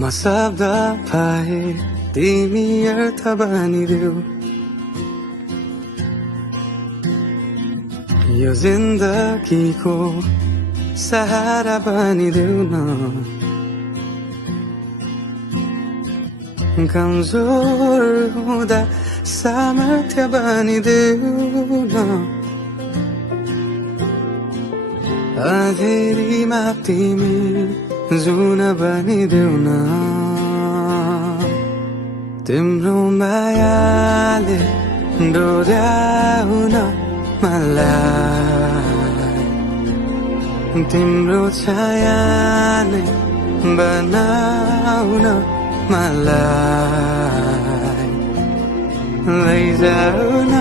म शब्द पाए तिमी अर्थ बनिदेऊ यो जिन्दगीको सहारा बनिदेऊ न कमजोर हुँदा सामर्थ्य बनिदेऊ न अँधेरीमा तिमी जुन बनिदेऊ न तिम्रो मायाले डोर्याउन मलाई तिम्रो छायाले बनाउन मलाई लैजाऊ न